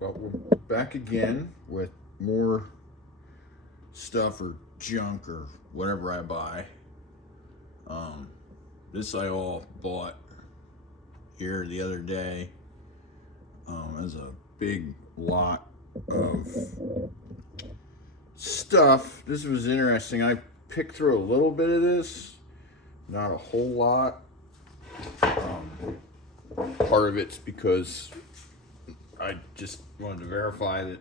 But we're back again with more stuff or junk or whatever I buy. This I all bought here the other day as a big lot of stuff. This was interesting. I picked through a little bit of this, not a whole lot. Part of it's because I just wanted to verify that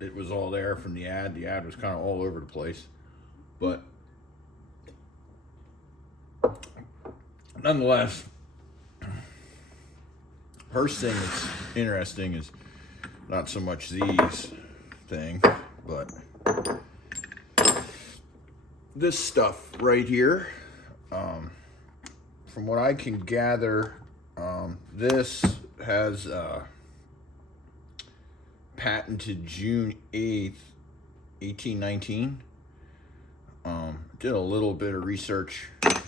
it was all there from the ad. The ad was kind of all over the place, but nonetheless, first thing that's interesting is not so much these things, but this stuff right here. From what I can gather, this has patented June 8th, 1819. Did a little bit of research. This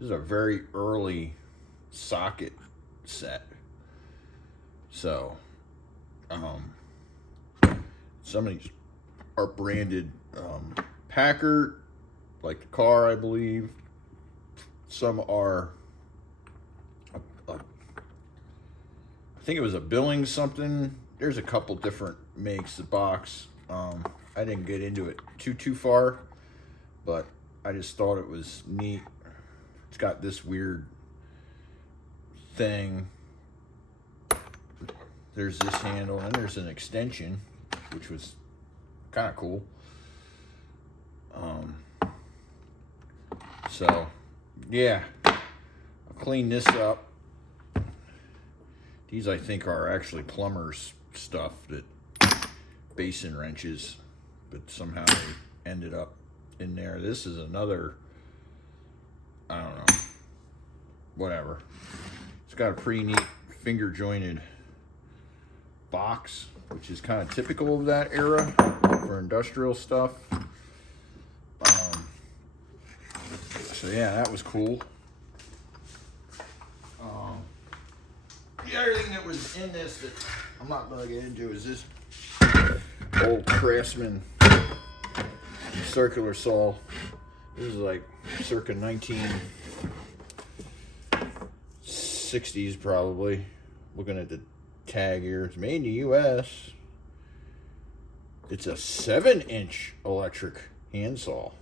is a very early socket set. So, some of these are branded Packard, like the car, I believe. Some are, I think it was a Billings something. There's a couple different makes. The box, I didn't get into it too far, but I just thought it was neat. It's got this weird thing. There's this handle, and there's an extension, which was kind of cool. So, yeah, I'll clean this up. These, I think, are actually plumber's stuff, that basin wrenches, but somehow they ended up in there. This is another, I don't know, whatever. It's got a pretty neat finger jointed box, which is kind of typical of that era for industrial stuff. So yeah, that was cool. The other thing that was in this that I'm not going to get into is this old Craftsman circular saw. This is like circa 1960s probably. Looking at the tag here, it's made in the U.S. It's a 7-inch electric handsaw.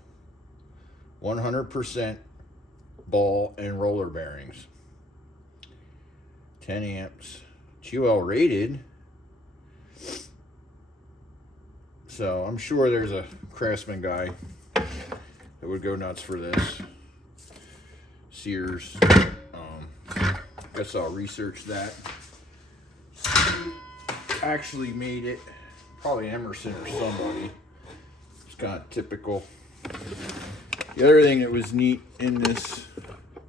100% ball and roller bearings. 10 amps. It's UL rated. So I'm sure there's a Craftsman guy that would go nuts for this. Sears. Guess I'll research that. Who actually made it? Probably Emerson or somebody. It's kind of typical. The other thing that was neat in this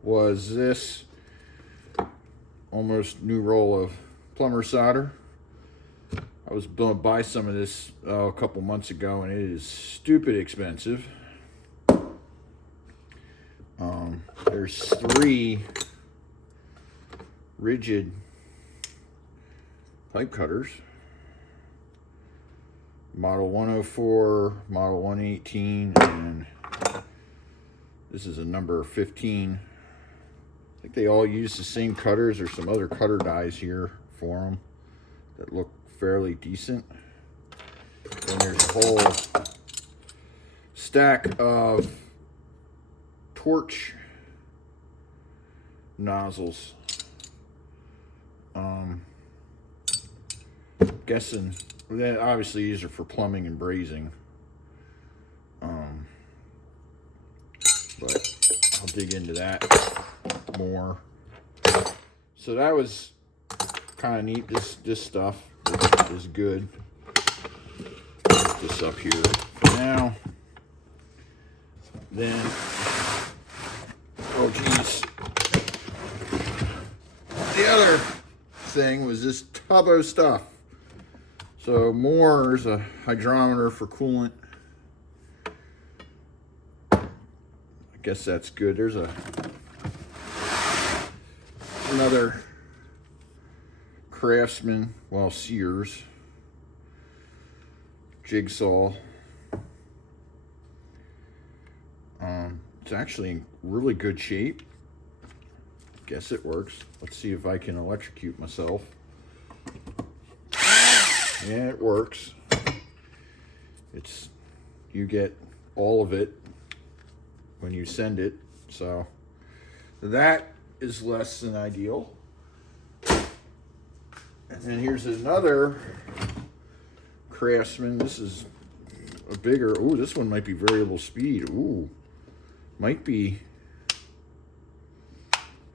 was this almost new roll of plumber solder. I was going to buy some of this a couple months ago, and it is stupid expensive. There's 3 Ridgid pipe cutters. Model 104, model 118, and this is a number 15. I think they all use the same cutters. There's some other cutter dies here for them that look fairly decent. And there's a whole stack of torch nozzles. Guessing that obviously these are for plumbing and brazing. But I'll dig into that more. So that was kind of neat. This stuff is good. Put this up here for now. Then, oh geez, the other thing was this tub of stuff. So there's a hydrometer for coolant. I guess that's good. There's another Craftsman, well, Sears jigsaw. It's actually in really good shape. Guess it works. Let's see if I can electrocute myself. Yeah, it works. You get all of it when you send it, so that is less than ideal. And then here's another Craftsman. This is a bigger. Ooh, this one might be variable speed. Ooh, might be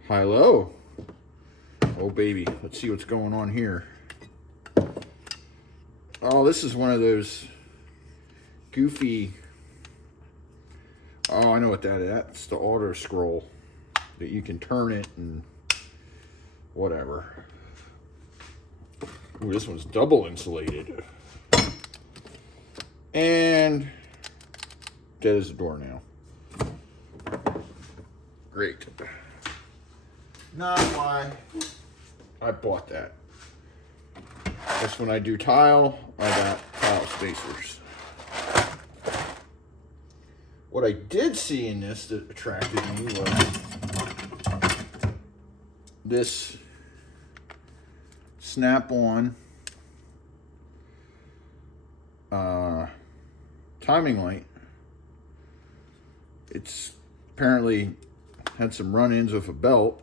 high-low. Oh baby, let's see what's going on here. Oh, this is one of those goofy. Oh, I know what that is. That's the auto scroll that you can turn it and whatever. Ooh, this one's double insulated. And dead as a door now. Great. Not why I bought that. Just when I do tile, I got tile spacers. What I did see in this that attracted me was this snap-on timing light. It's apparently had some run-ins with a belt,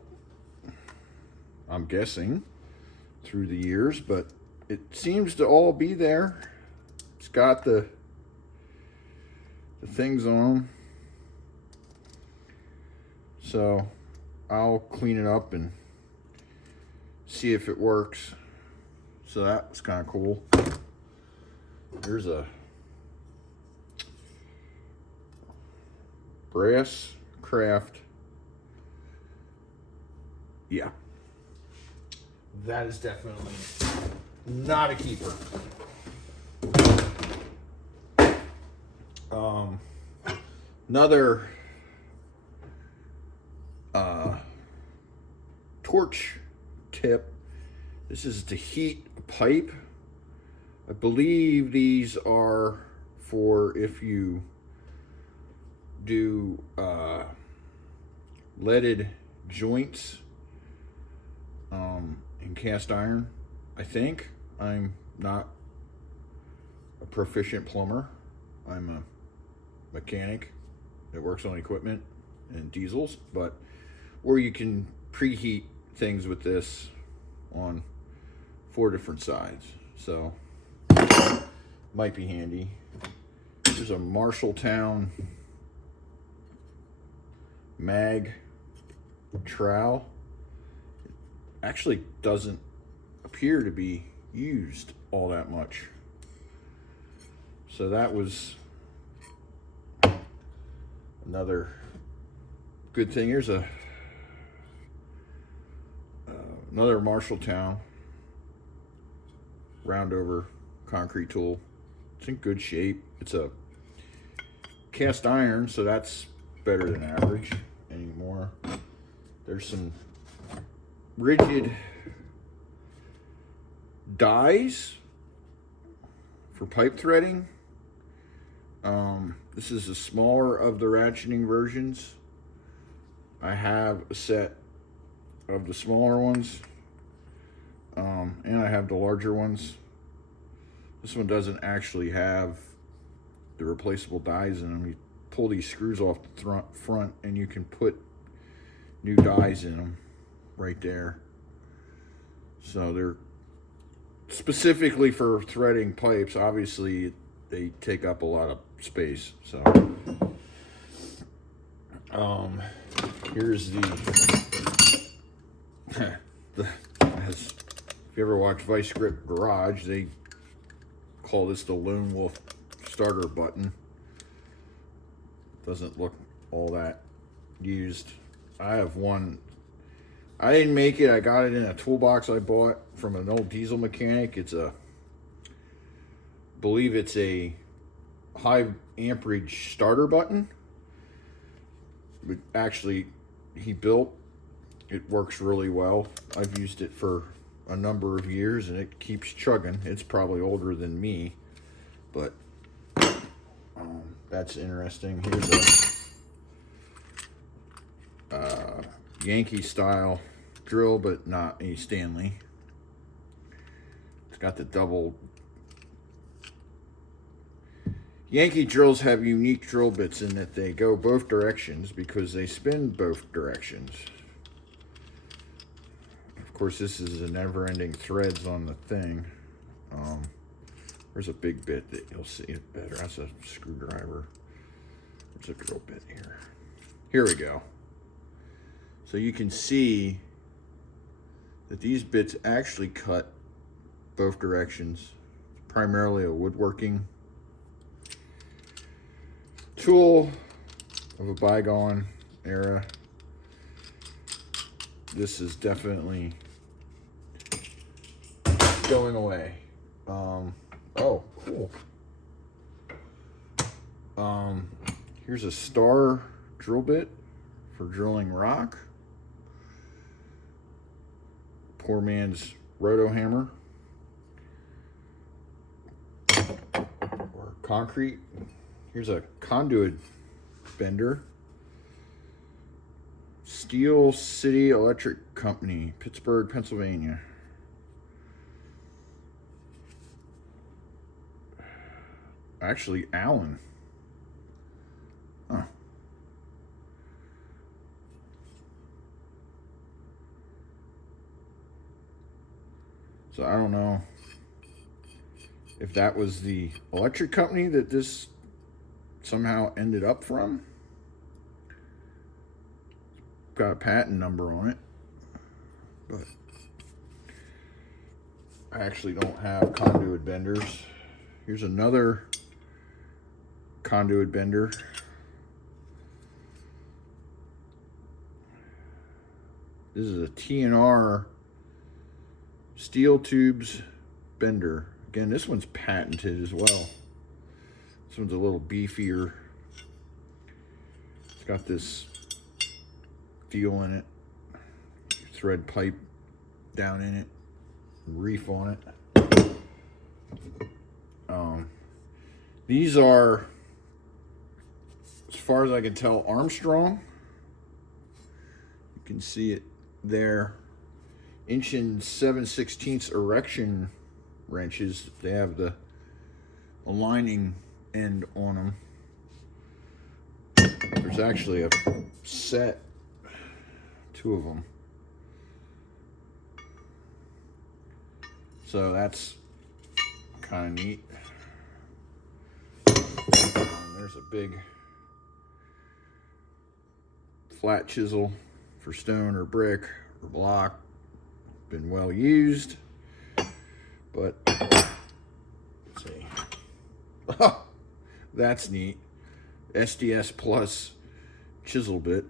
I'm guessing, through the years, but it seems to all be there. It's got the things on them. So I'll clean it up and see if it works. So that was kind of cool. Here's a brass craft. Yeah. That is definitely not a keeper. Another torch tip. This is to heat a pipe. I believe these are for if you do leaded joints in cast iron. I think. I'm not a proficient plumber. I'm a mechanic that works on equipment and diesels, but or you can preheat things with this on 4 different sides, so might be handy. There's a Marshalltown mag trowel. It actually doesn't appear to be used all that much, so that was another good thing. Here's another Marshalltown roundover concrete tool. It's in good shape. It's a cast iron, so that's better than average anymore. There's some Ridgid dies for pipe threading. This is the smaller of the ratcheting versions. I have a set of the smaller ones, and I have the larger ones. This one doesn't actually have the replaceable dies in them. You pull these screws off the front and you can put new dies in them right there. So they're specifically for threading pipes. Obviously they take up a lot of space, so here's if you ever watch Vice Grip Garage, they call this the Lone Wolf starter button. Doesn't look all that used. I have one. I didn't make it. I got it in a toolbox I bought from an old diesel mechanic. It's a, I believe it's a high amperage starter button. But actually, he built. It works really well. I've used it for a number of years and it keeps chugging. It's probably older than me, but that's interesting. Here's a Yankee style drill, but not a Stanley. It's got the double. Yankee drills have unique drill bits in that they go both directions because they spin both directions. Of course, this is a never-ending threads on the thing. There's a big bit that you'll see it better. That's a screwdriver. There's a drill bit here. Here we go. So you can see that these bits actually cut both directions. Primarily a woodworking tool of a bygone era. This is definitely going away. Oh, cool. Here's a star drill bit for drilling rock. Poor man's roto hammer. Or concrete. Here's a conduit bender. Steel City Electric Company, Pittsburgh, Pennsylvania. Actually, Allen. Huh. So I don't know if that was the electric company that this somehow ended up from. Got a patent number on it, but I actually don't have conduit benders. Here's another conduit bender. This is a T&R steel tubes bender. Again, this one's patented as well. This one's a little beefier. It's got this deal in it, thread pipe down in it, reef on it. These are, as far as I can tell, Armstrong. You can see it there. 1 7/16 erection wrenches. They have the aligning end on them. There's actually a set, 2 of them. So that's kind of neat. There's a big flat chisel for stone or brick or block. Been well used, but let's see. Oh, that's neat. SDS Plus chisel bit.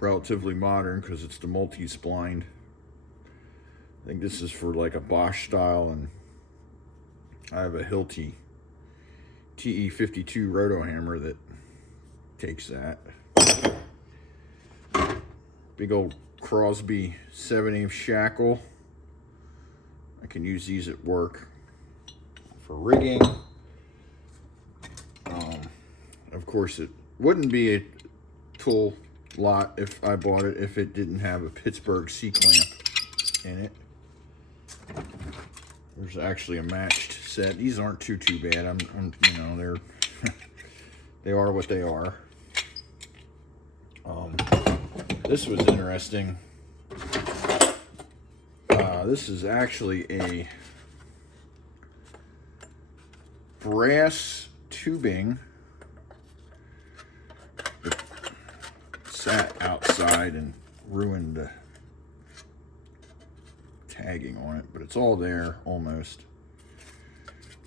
Relatively modern because it's the multi-splined. I think this is for like a Bosch style, and I have a Hilti TE52 roto hammer that takes that. Big old Crosby 7/8 shackle. I can use these at work for rigging. Of course, it wouldn't be a tool lot if I bought it if it didn't have a Pittsburgh C-clamp in it. There's actually a matched set. These aren't too bad. I'm you know, they're they are what they are. This was interesting. This is actually a brass tubing that sat outside and ruined the tagging on it, but it's all there almost.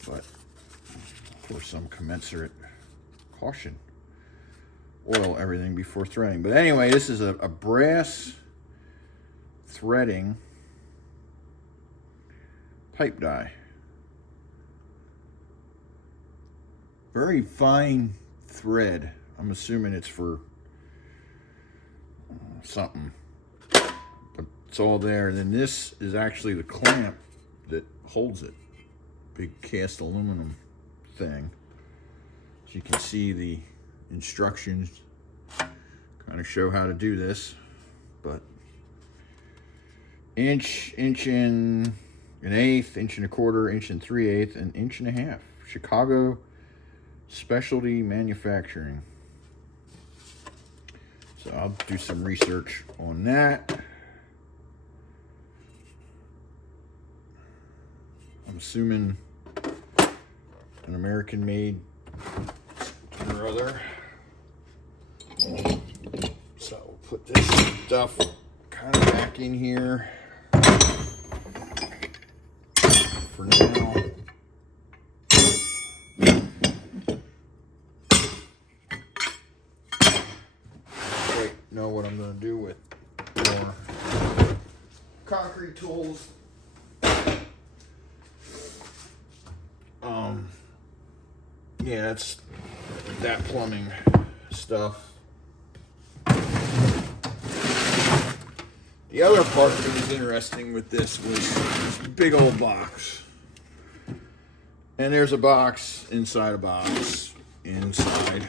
But for some commensurate caution, oil everything before threading. But anyway, this is a brass threading pipe die. Very fine thread. I'm assuming it's for something, but it's all there. And then this is actually the clamp that holds it. Big cast aluminum thing. So you can see the instructions kind of show how to do this. But inch and an eighth, inch and a quarter, inch and 3/8, and inch and a half. Chicago Specialty Manufacturing. So I'll do some research on that. I'm assuming an American-made or other. So we'll put this stuff kind of back in here for now. Know what I'm going to do with more concrete tools. Yeah, that's that plumbing stuff. The other part that was interesting with this was this big old box. And there's a box inside a box inside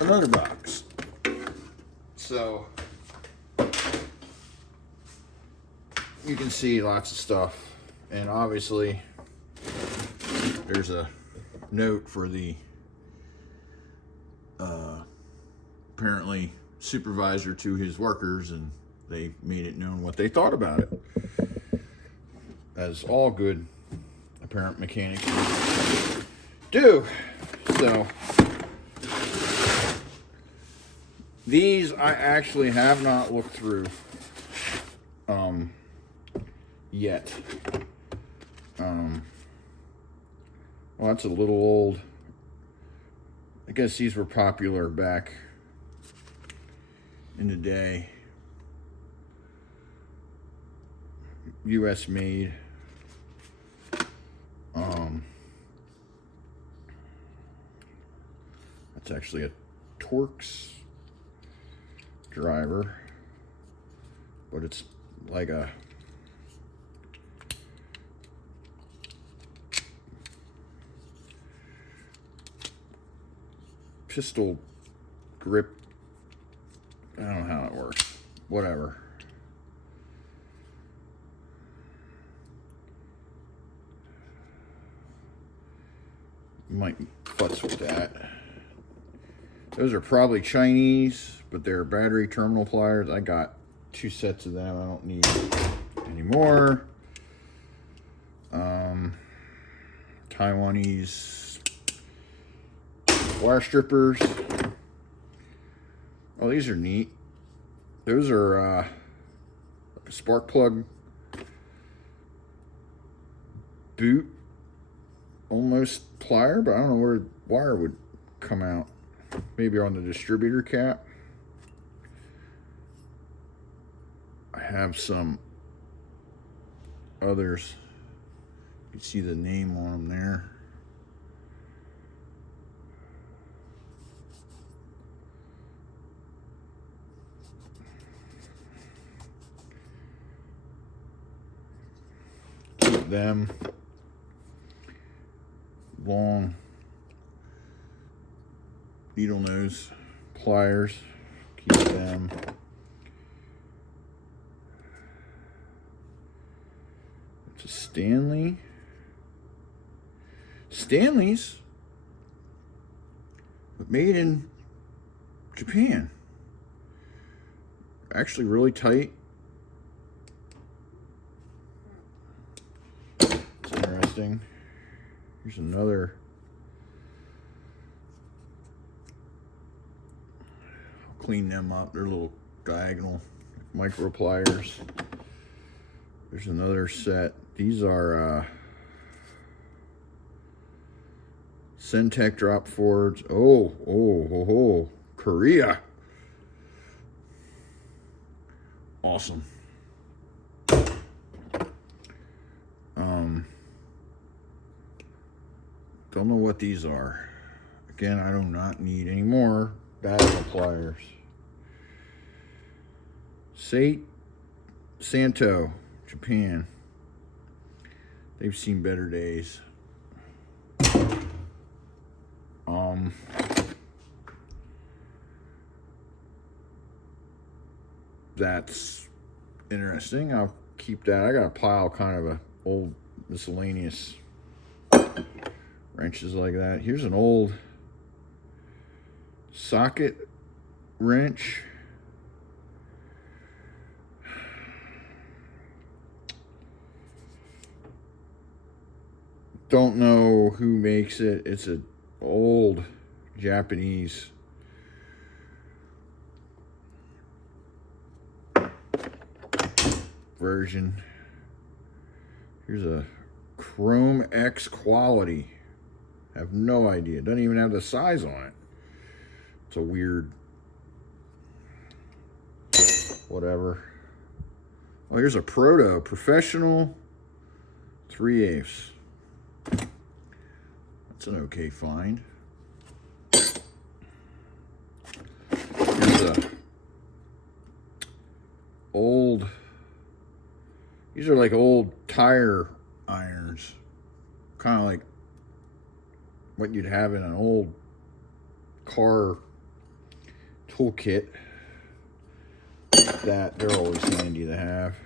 another box. So you can see lots of stuff, and obviously there's a note for the apparently supervisor to his workers, and they made it known what they thought about it, as all good apparent mechanics do. So these I actually have not looked through yet. Well, that's a little old. I guess these were popular back in the day. US made. That's actually a Torx driver, but it's like a pistol grip. I don't know how it works. Whatever. Might futz with that. Those are probably Chinese, but they're battery terminal pliers. I got 2 sets of them. I don't need any more. Taiwanese wire strippers. Oh, these are neat. Those are spark plug boot almost plier, but I don't know where the wire would come out. Maybe on the distributor cap. I have some others. You can see the name on them there. Keep them. Long needle nose pliers. Keep them. It's a Stanley. Stanley's, but made in Japan. Actually really tight. It's interesting. Here's another. I'll clean them up. They're little diagonal micro pliers. There's another set. These are Syntec drop forwards. Oh, Korea. Awesome. Don't know what these are. Again, I do not need any more diagonal pliers. Santo, Japan. They've seen better days. That's interesting. I'll keep that. I got a pile kind of a old miscellaneous wrenches like that. Here's an old socket wrench. Don't know who makes it. It's an old Japanese version. Here's a Chrome X quality. I have no idea. It doesn't even have the size on it. It's a weird whatever. Oh, here's a Proto Professional 3/8. That's an okay find. Here's a old, these are like old tire irons, kind of like what you'd have in an old car toolkit. That they're always handy to have.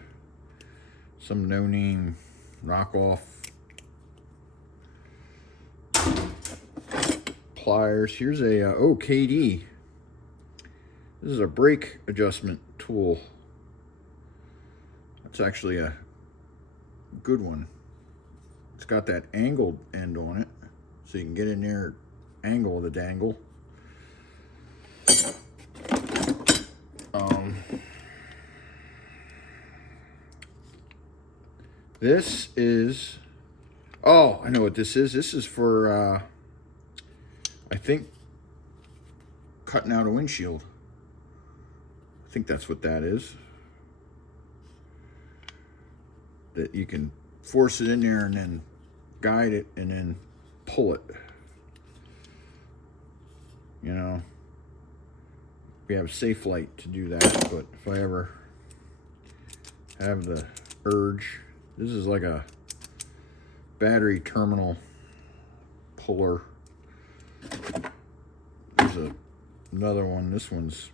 Some no-name knockoff pliers. Here's a KD. This is a brake adjustment tool. That's actually a good one. It's got that angled end on it, so you can get in there, angle the dangle. This is, oh, I know what this is. This is for, I think, cutting out a windshield. I think that's what that is. That you can force it in there and then guide it and then pull it. You know, we have safe light to do that, but if I ever have the urge, this is like a battery terminal puller. There's another one. This one's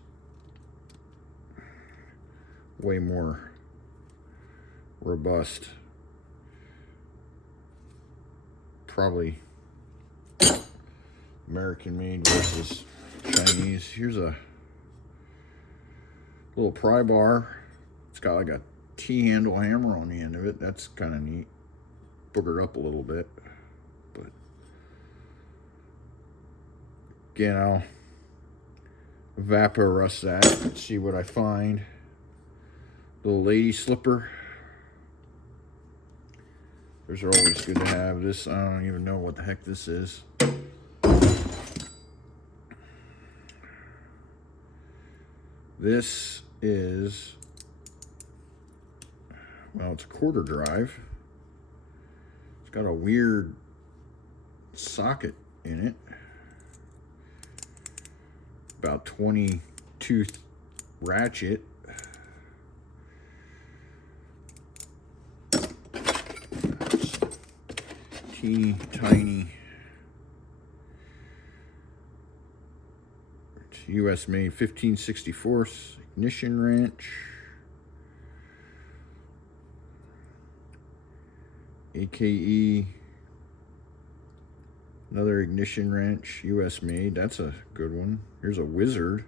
way more robust. Probably American made versus Chinese. Here's a little pry bar. It's got like a T-handle hammer on the end of it. That's kind of neat. Boogered up a little bit, but again, I'll vapor rust that and see what I find. Little lady slipper. Those are always good to have. This, I don't even know what the heck this is. This is, well, it's a quarter drive. It's got a weird socket in it. About 20 tooth ratchet. Teeny tiny. It's US made 15/64 ignition wrench. AKE, another ignition wrench, US made. That's a good one. Here's a Wizard,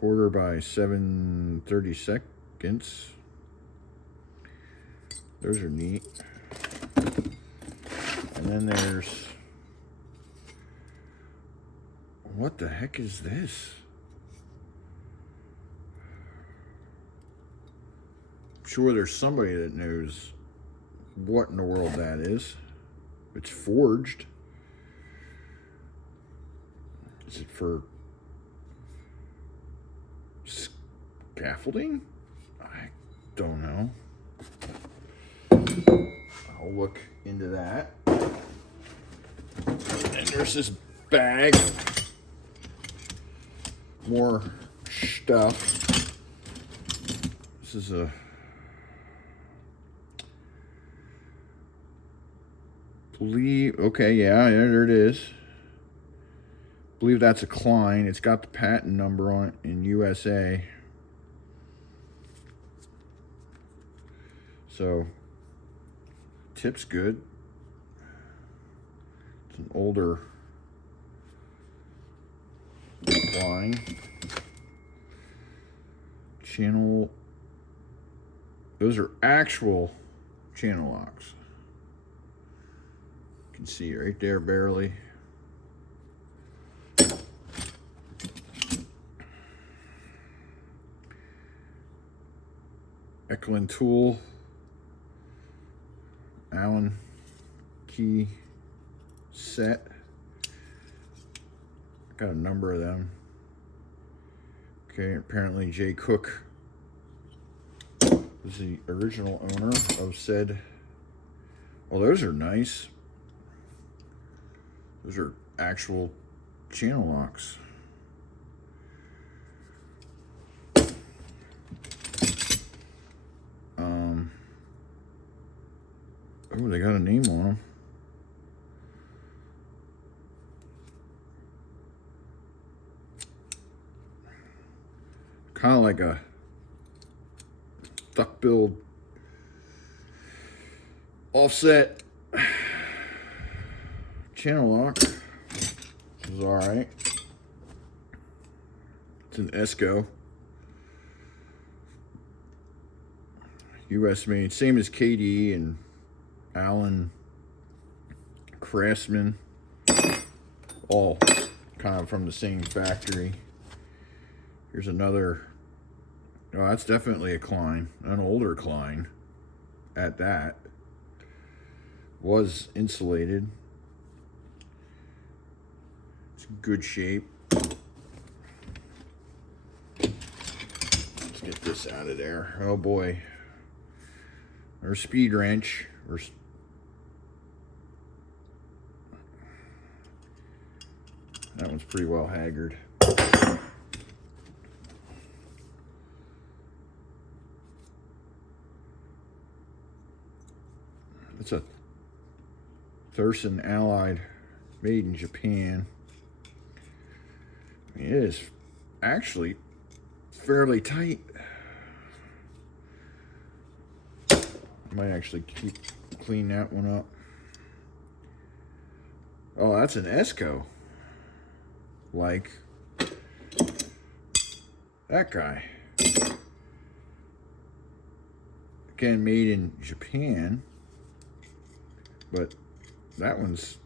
1/4 by 7/32. Those are neat. And then there's, what the heck is this? I'm sure there's somebody that knows what in the world that is. It's forged. Is it for scaffolding? I don't know. I'll look into that. And there's this bag. More stuff. This is a okay, yeah, there it is. Believe that's a Klein. It's got the patent number on it in USA. So tip's good. It's an older Klein. Channel. Those are actual channel locks. You can see right there barely. Klein tool, Allen key set. Got a number of them. Okay, apparently Jay Cook is the original owner of said. Well, those are nice. Those are actual channel locks. Oh, they got a name on them. Kind of like a duck-billed offset channel lock. This is all right. It's an Esco. US made, same as KD and Allen, Craftsman, all kind of from the same factory. Here's another. Oh, that's definitely a Klein, an older Klein at that. Was insulated. It's in good shape. Let's get this out of there. Oh boy. Or speed wrench. Or that one's pretty well haggard. It's a Thurston Allied, made in Japan. I mean, it is actually fairly tight. I might actually clean that one up. Oh, that's an Esco. Like that guy. Again, made in Japan. But that one's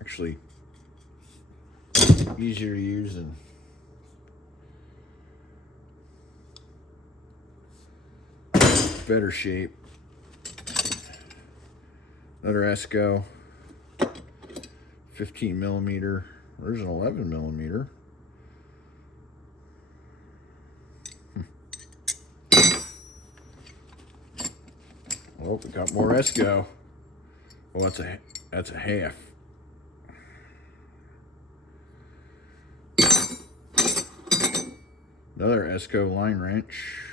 actually easier to use and better shape. Another Esco, 15 millimeter. There's an 11 millimeter. Oh, we got more Esco. Well, that's a half. Another Esco line wrench.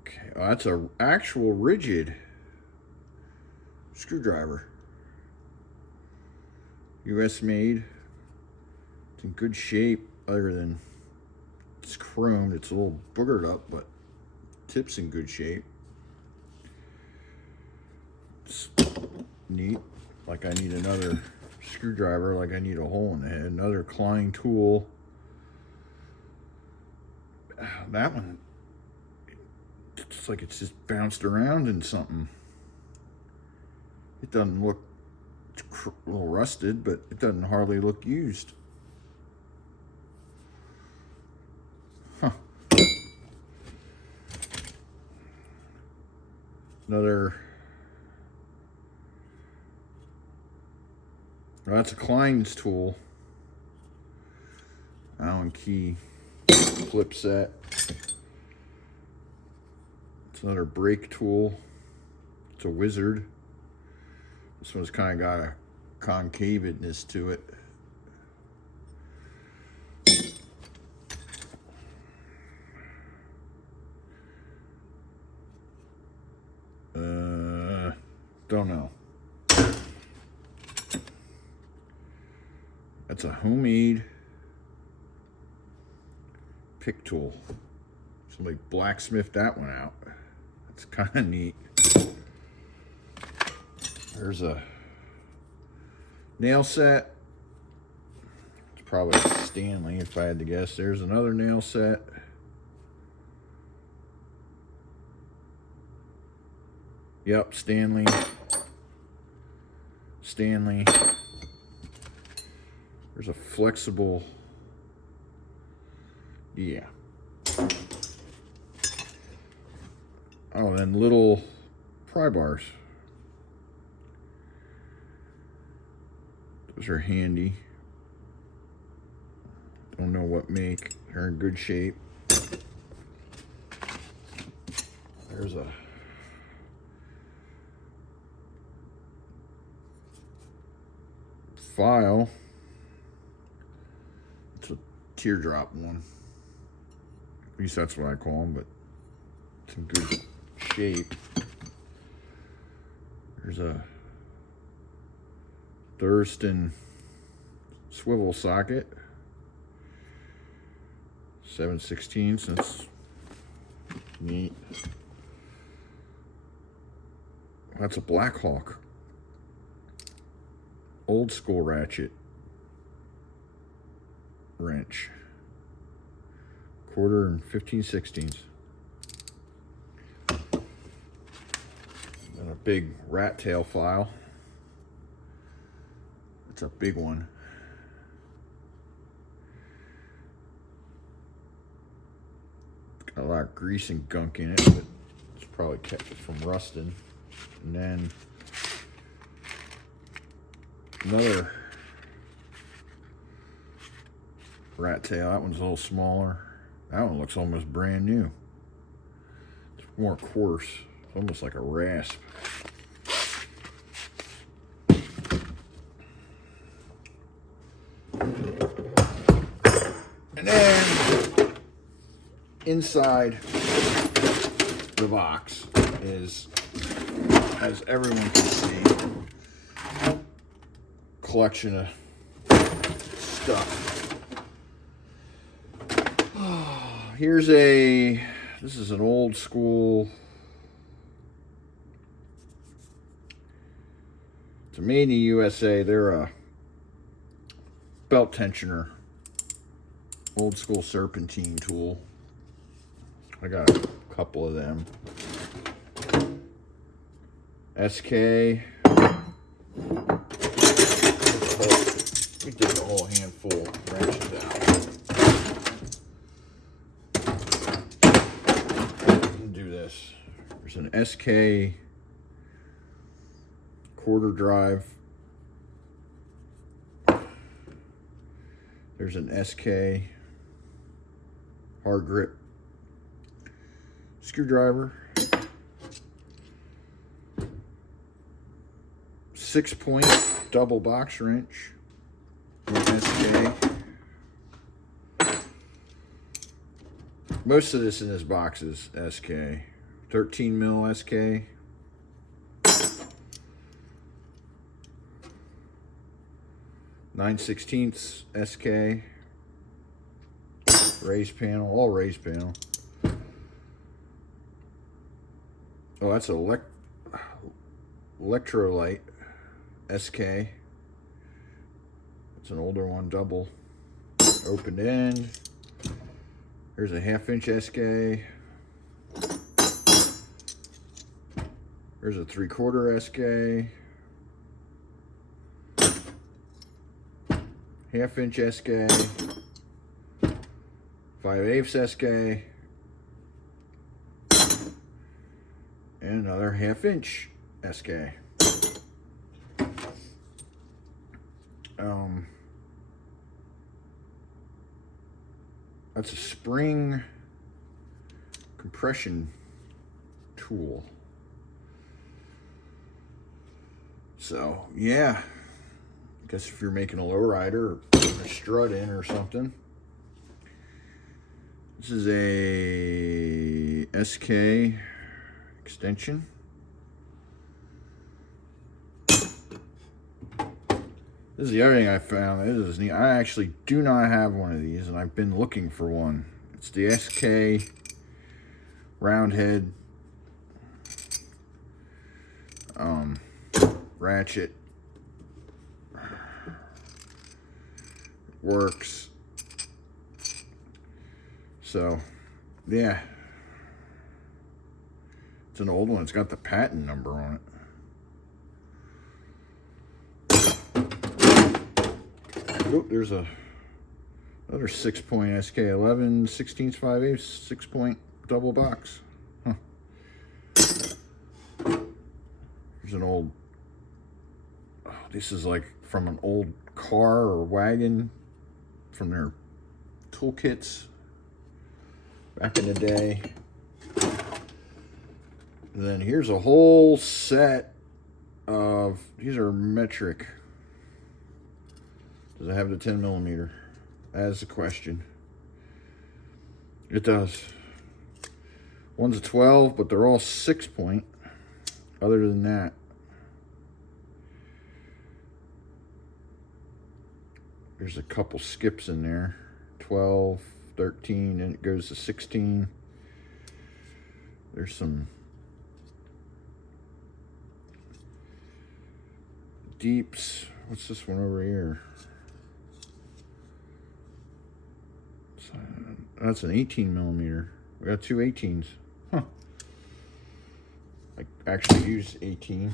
Okay, oh, that's a actual Ridgid screwdriver. US made. In good shape, other than it's chromed. It's a little boogered up, but tip's in good shape. It's neat. Like I need another screwdriver, like I need a hole in the head. Another Klein tool. That one, it's like it's just bounced around in something. It doesn't look, it's a little rusted, but it doesn't hardly look used. Another, well, that's a Klein's tool. Allen key flip set. It's another brake tool. It's a Wizard. This one's kind of got a concavedness to it. Don't know. That's a homemade pick tool. Somebody blacksmithed that one out. That's kind of neat. There's a nail set. It's probably Stanley if I had to guess. There's another nail set. Yep, Stanley. Stanley. There's a flexible. Yeah. Oh, and little pry bars. Those are handy. Don't know what make. They're in good shape. There's a file. It's a teardrop one. At least that's what I call them, but it's in good shape. There's a Thurston swivel socket. 7/16, that's neat. That's a Blackhawk. Old school ratchet wrench. 1/4 and 15/16. And a big rat tail file. It's a big one. It's got a lot of grease and gunk in it, but it's probably kept it from rusting. And then another rat tail. That one's a little smaller. That one looks almost brand new. It's more coarse. It's almost like a rasp. And then inside the box is, as everyone can see, collection of stuff. This is an old school, it's a made in the USA. They're a belt tensioner, old school serpentine tool. I got a couple of them. SK. We did a whole handful of wrenches out. Do this. There's an SK 1/4 drive. There's an SK hard grip screwdriver. 6-point double box wrench. SK. Most of this in this box is SK. 13 mil SK. (9/16) SK. Raised panel, all raised panel. Oh, that's an electrolyte SK. It's an older one, double open end. Here's a 1/2-inch SK. There's a 3/4 SK. 1/2-inch SK. 5/8 SK. And another 1/2-inch SK. That's a spring compression tool. So, yeah. I guess if you're making a lowrider or putting a strut in or something. This is a SK extension. This is the other thing I found. This is neat. I actually do not have one of these, and I've been looking for one. It's the SK round head ratchet. Works. So, yeah. It's an old one. It's got the patent number on it. Oh, there's another 6-point SK 11 16/5/8 6-point double box. Huh. There's an old. Oh, this is like from an old car or wagon from their toolkits back in the day. And then here's a whole set of, these are metric. Does it have the 10 millimeter? That is the question. It does. One's a 12, but they're all 6-point. Other than that, there's a couple skips in there. 12, 13, and it goes to 16. There's some deeps. What's this one over here? That's an 18 millimeter. We got two 18s. Huh. I actually use 18.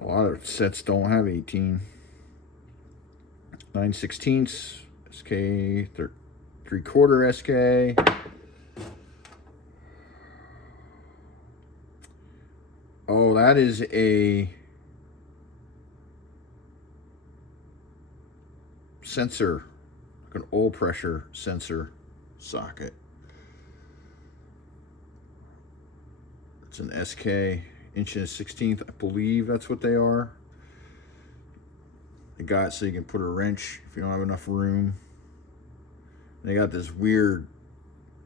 A lot of sets don't have 18. 9/16 SK 3/4 SK. Oh, that is a sensor, like an oil pressure sensor socket. It's an SK 1/16". I believe that's what they are. They got it so you can put a wrench if you don't have enough room. They got this weird,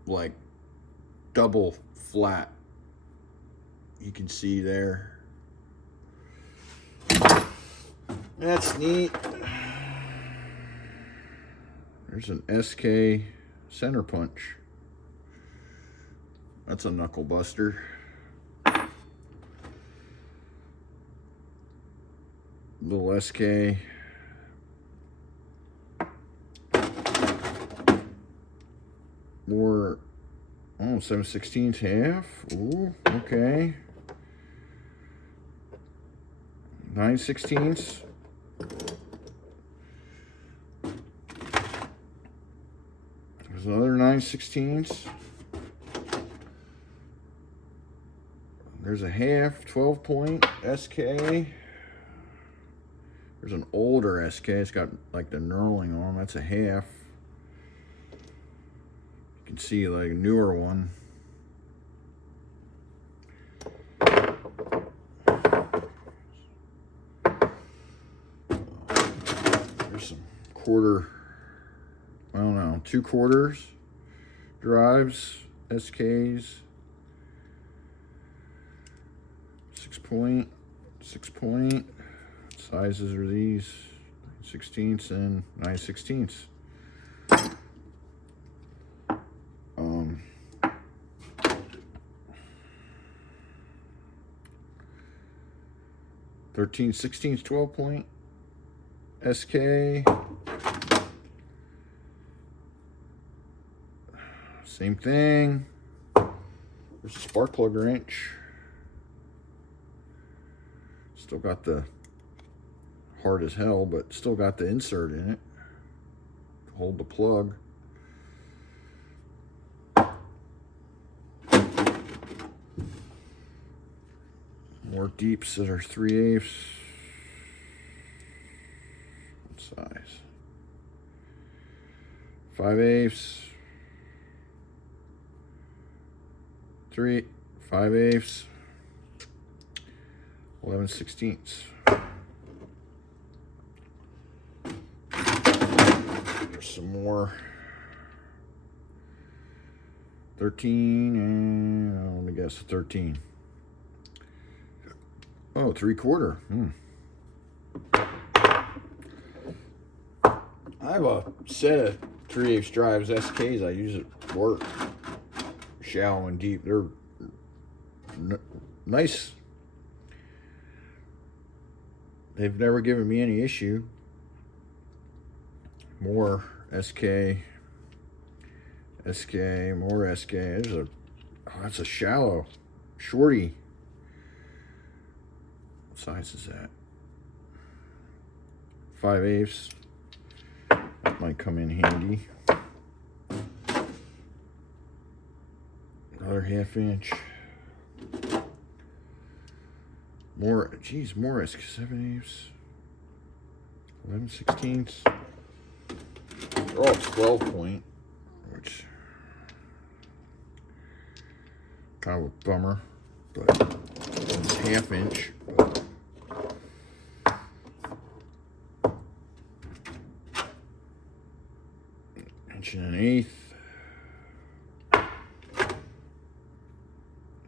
like, double flat. You can see there. That's neat. There's an SK center punch. That's a knuckle buster. Little SK. More, 7/16 half. Ooh, okay. 9/16. There's another 9/16. There's a half 12-point SK. There's an older SK. It's got like the knurling on. That's a half. You can see like a newer one. There's some quarter, I don't know, 2/4 drives, SKs. 6-point, 6-point. Sizes are these 16ths and 9/16. 13/16 12-point SK. Same thing. There's a spark plug wrench. Still got the, hard as hell, but still got the insert in it to hold the plug. More deeps that are 3/8. What size? 5/8. 5/8. 11/16. There's some more. 13 and let me guess, 13. Oh, 3/4. I have a set of 3/8 drives, SKs. I use at work. Shallow and deep. They're nice. They've never given me any issue. More SK. SK, more SK. That's a shallow, shorty. What size is that? 5/8. That might come in handy. Another 1/2 inch. More, geez, more SK 7/8. 11/16. They're all 12 point, which kind of a bummer, but it's 1/2 inch. But inch and 1/8,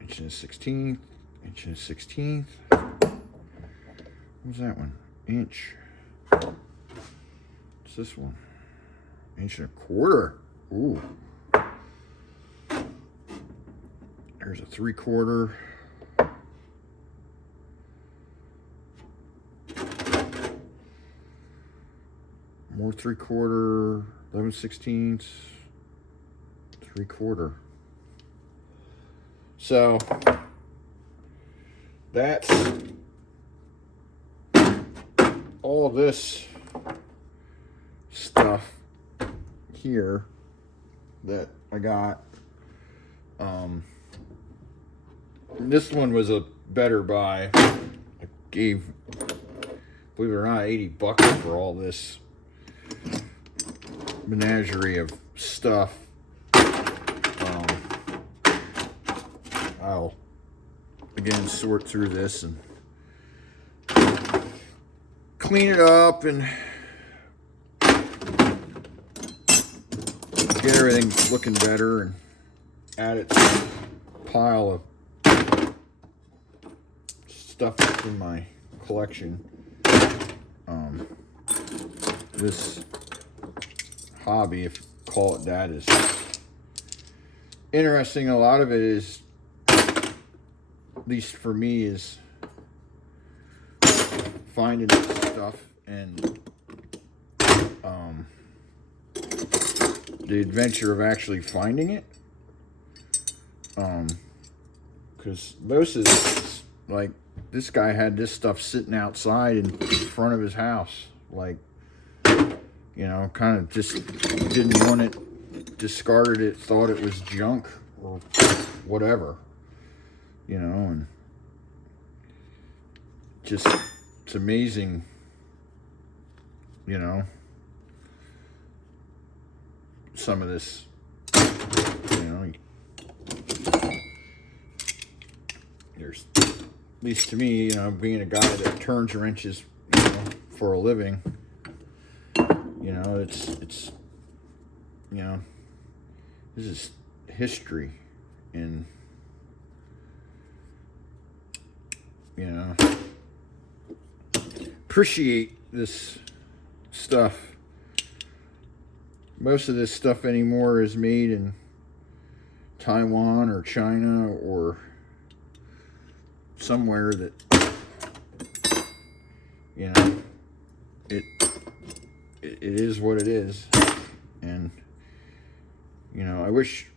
inch and 1/16, inch and 1/16. What was that one? Inch. What's this one? Inch and 1/4. Ooh. There's a 3/4. More 3/4. 11/16. 3/4. So that's all this stuff here that I got. This one was a better buy. I gave, believe it or not, $80 for all this menagerie of stuff. I'll again sort through this and clean it up and get everything looking better and add it to the pile of stuff that's in my collection. This hobby, if you call it that, is interesting. A lot of it is, at least for me, is finding this stuff and the adventure of actually finding it. Because most of this, like, this guy had this stuff sitting outside in front of his house, like, you know, kind of just didn't want it, discarded it, thought it was junk or whatever, you know, and just, it's amazing, you know, some of this, you know, there's, at least to me, you know, being a guy that turns wrenches, you know, for a living, you know, it's, you know, this is history, and, you know, appreciate this stuff. Most of this stuff anymore is made in Taiwan or China or somewhere that, you know, it is what it is. And, you know, I wish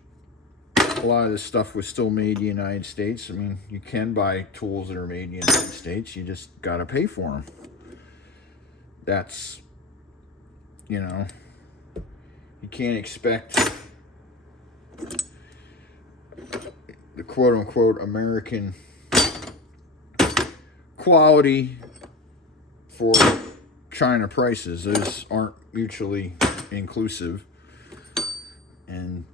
a lot of this stuff was still made in the United States. I mean, you can buy tools that are made in the United States. You just got to pay for them. That's, you know, you can't expect the quote-unquote American quality for China prices. Those aren't mutually inclusive. And,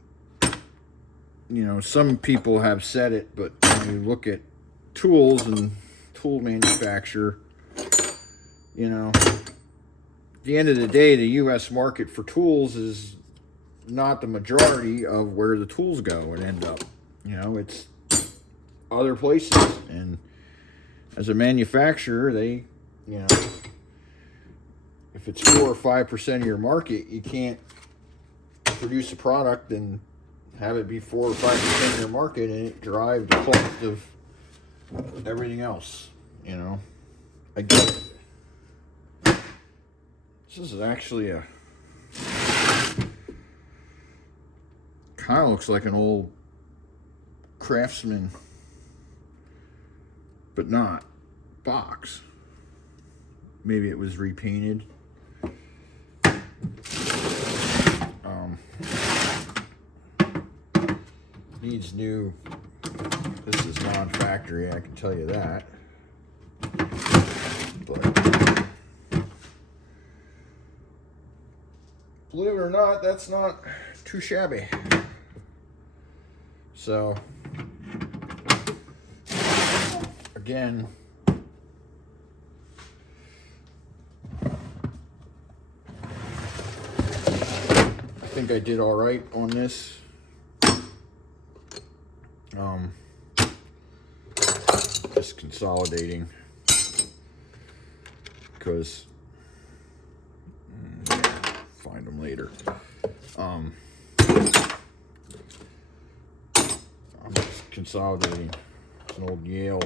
you know, some people have said it, but when you look at tools and tool manufacturer. You know, at the end of the day, the U.S. market for tools is not the majority of where the tools go and end up. You know, it's other places. And as a manufacturer, they, you know, if it's 4 or 5% of your market, you can't produce a product and have it be 4 or 5% of your market and it drive the cost of everything else. You know, I get it. This is actually a kind of looks like an old Craftsman, but not box. Maybe it was repainted. Needs new. This is non-factory, I can tell you that. But believe it or not, that's not too shabby. So, again, I think I did all right on this. Just consolidating because find them later. I'm just consolidating. It's an old Yale.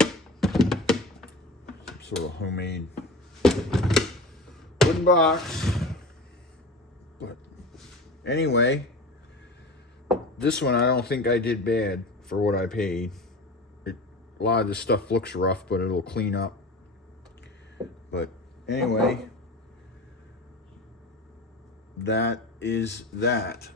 Some sort of homemade wooden box. But anyway, this one I don't think I did bad for what I paid. A lot of this stuff looks rough, but it'll clean up. But anyway, that is that.